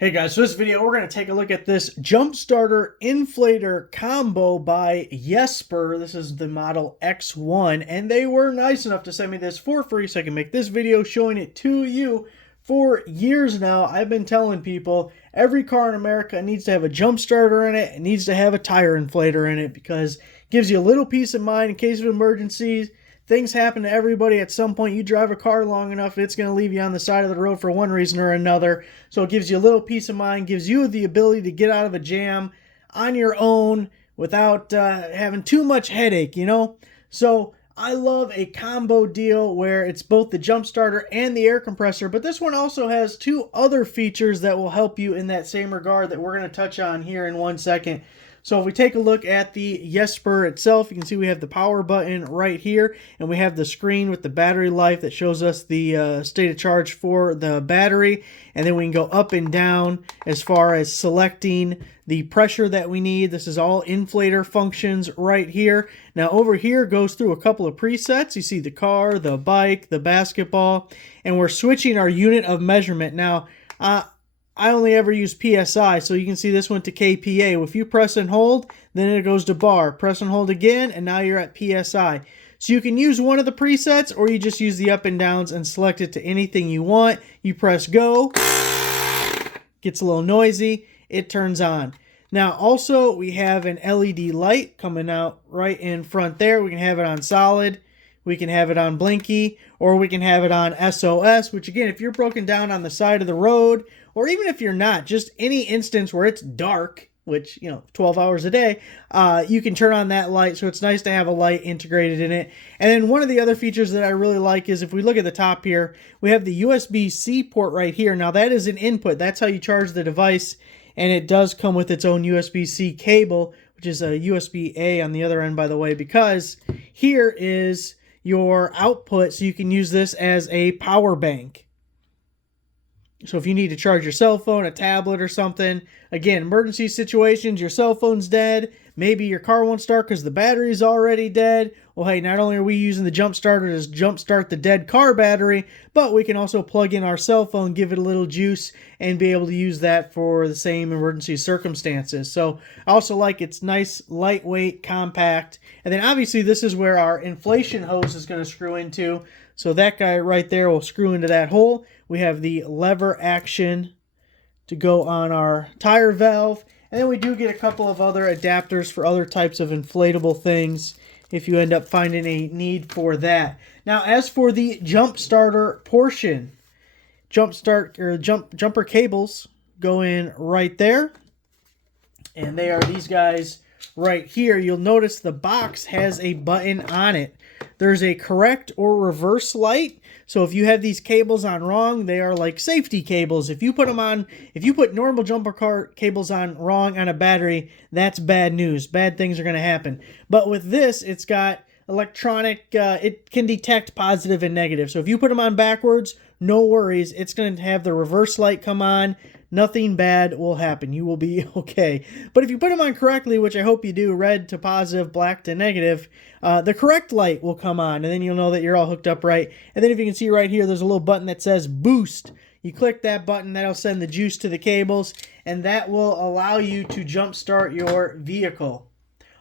Hey guys, so this video we're going to take a look at this jump starter inflator combo by Yesper. This is the model X1 and they were nice enough to send me this for free so I can make this video showing it to you. For years now, I've been telling people every car in America needs to have a jump starter in it. It needs to have a tire inflator in it because it gives you a little peace of mind in case of emergencies. Things happen to everybody at some point. You drive a car long enough, it's going to leave you on the side of the road for one reason or another. So it gives you a little peace of mind, gives you the ability to get out of a jam on your own without having too much headache, you know? So I love a combo deal where it's both the jump starter and the air compressor, but this one also has two other features that will help you in that same regard that we're going to touch on here in 1 second. So if we take a look at the Yesper itself, you can see we have the power button right here, and we have the screen with the battery life that shows us the state of charge for the battery, and then we can go up and down as far as selecting the pressure that we need. This is all inflator functions right here. Now over here goes through a couple of presets. You see the car, the bike, the basketball, and we're switching our unit of measurement. Now, I only ever use PSI, so you can see this went to KPA. If you press and hold, then it goes to bar. Press and hold again, and now you're at PSI. So you can use one of the presets, or you just use the up and downs and select it to anything you want. You press go, gets a little noisy, it turns on. Now also, we have an LED light coming out right in front there. We can have it on solid, we can have it on blinky, or we can have it on SOS, which again, if you're broken down on the side of the road, or even if you're not, just any instance where it's dark, which, 12 hours a day, you can turn on that light. So it's nice to have a light integrated in it. And then one of the other features that I really like is if we look at the top here, we have the USB-C port right here. Now that is an input. That's how you charge the device. And it does come with its own USB-C cable, which is a USB-A on the other end, by the way, because here is your output. So you can use this as a power bank. So if you need to charge your cell phone, a tablet or something, again, emergency situations, your cell phone's dead, maybe your car won't start because the battery's already dead. Well, hey, not only are we using the jump starter to jump start the dead car battery, but we can also plug in our cell phone, give it a little juice, and be able to use that for the same emergency circumstances. So I also like it's nice, lightweight, compact. And then obviously this is where our inflation hose is going to screw into. So that guy right there will screw into that hole. We have the lever action to go on our tire valve. And then we do get a couple of other adapters for other types of inflatable things if you end up finding a need for that. Now, as for the jump starter portion, jumper cables go in right there. And they are these guys right here. You'll notice the box has a button on it. There's a correct or reverse light. So if you have these cables on wrong, they are like safety cables. If you put them on, if you put normal jumper car cables on wrong on a battery, that's bad news. Bad things are going to happen. But with this, it's got electronic, it can detect positive and negative. So if you put them on backwards, no worries. It's going to have the reverse light come on. Nothing bad will happen. You will be okay. But if you put them on correctly, which I hope you do, red to positive, black to negative, the correct light will come on, and then you'll know that you're all hooked up right. And then if you can see right here, there's a little button that says boost. You click that button, that'll send the juice to the cables, and that will allow you to jump start your vehicle.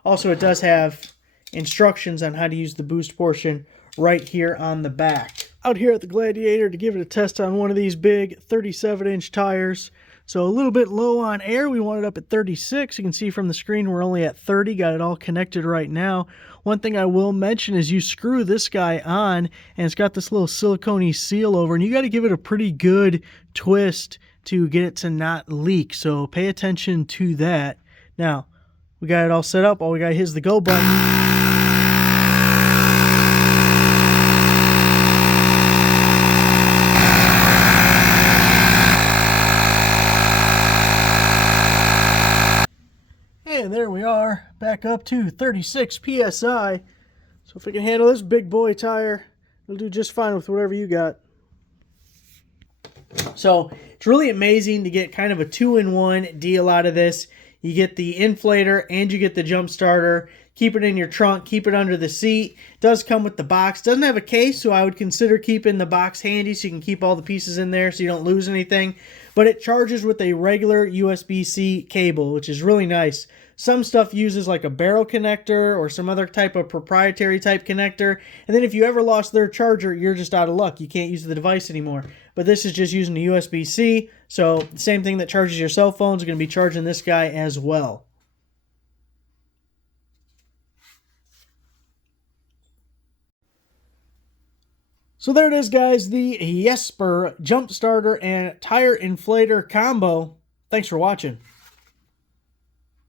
Also, it does have instructions on how to use the boost portion right here on the back. Out here at the Gladiator to give it a test on one of these big 37-inch tires. So a little bit low on air. We want it up at 36. You can see from the screen we're only at 30. Got it all connected right now. One thing I will mention is you screw this guy on and it's got this little silicone seal over, and you got to give it a pretty good twist to get it to not leak. So pay attention to that. Now, we got it all set up. All we got is the go button. And there we are, back up to 36 PSI. So if we can handle this big boy tire, it'll do just fine with whatever you got. So it's really amazing to get kind of a 2-in-1 deal out of this. You get the inflator and you get the jump starter. Keep it in your trunk, keep it under the seat. It does come with the box. Doesn't have a case, so I would consider keeping the box handy so you can keep all the pieces in there so you don't lose anything. but it charges with a regular USB-C cable, which is really nice. Some stuff uses like a barrel connector or some other type of proprietary type connector. And then if you ever lost their charger, you're just out of luck. You can't use the device anymore. But this is just using the USB-C. So same thing that charges your cell phone is going to be charging this guy as well. So there it is, guys. The Yesper jump starter and tire inflator combo. Thanks for watching.